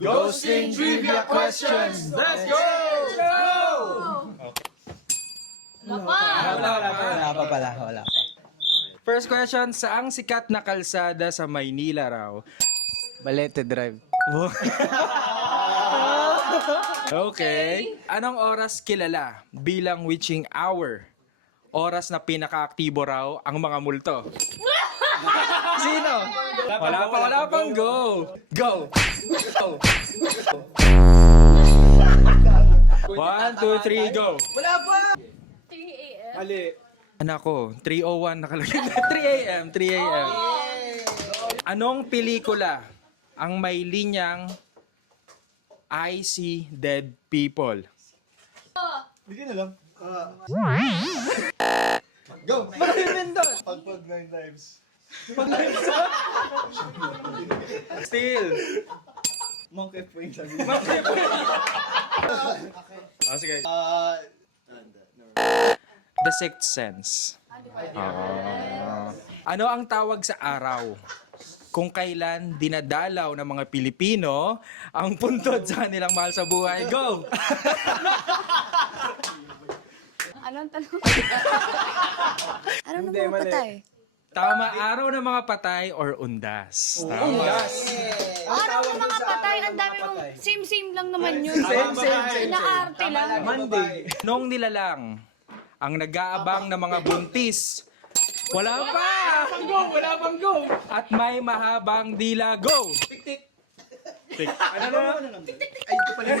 Ghosting trivia questions! Let's go! Wala pa. First question, saang sikat na kalsada sa Maynila raw? Balete Drive. Okay. Anong oras kilala bilang witching hour? Oras na pinaka-aktibo raw ang mga multo. Sino? Wala pang go. Go. 1, 2, 3, go. 3 a.m. Ali. Anak ko, 3:01 nakalagay. 3 a.m. Anong pelikula ang may linyang I see dead people? Hindi ka na lang. Pagpag 9 times. Still. Monkey point sabi. Sige. The Sixth Sense. Ano ang tawag sa araw kung kailan dinadalaw ng mga Pilipino ang puntod sa kanilang mahal sa buhay? Go! Anong tanong? Ano naman patay? Tama, araw ng mga patay or undas. Tama. Araw ng mga patay, ang dami mong same lang naman yun. Same. Inaarte lang. Monday. Nung nilalang ang nag-aabang ng mga buntis. Wala pa! Wala pang go! At may mahabang dila. Go! Tik. Ano naman? Ay, ito pala.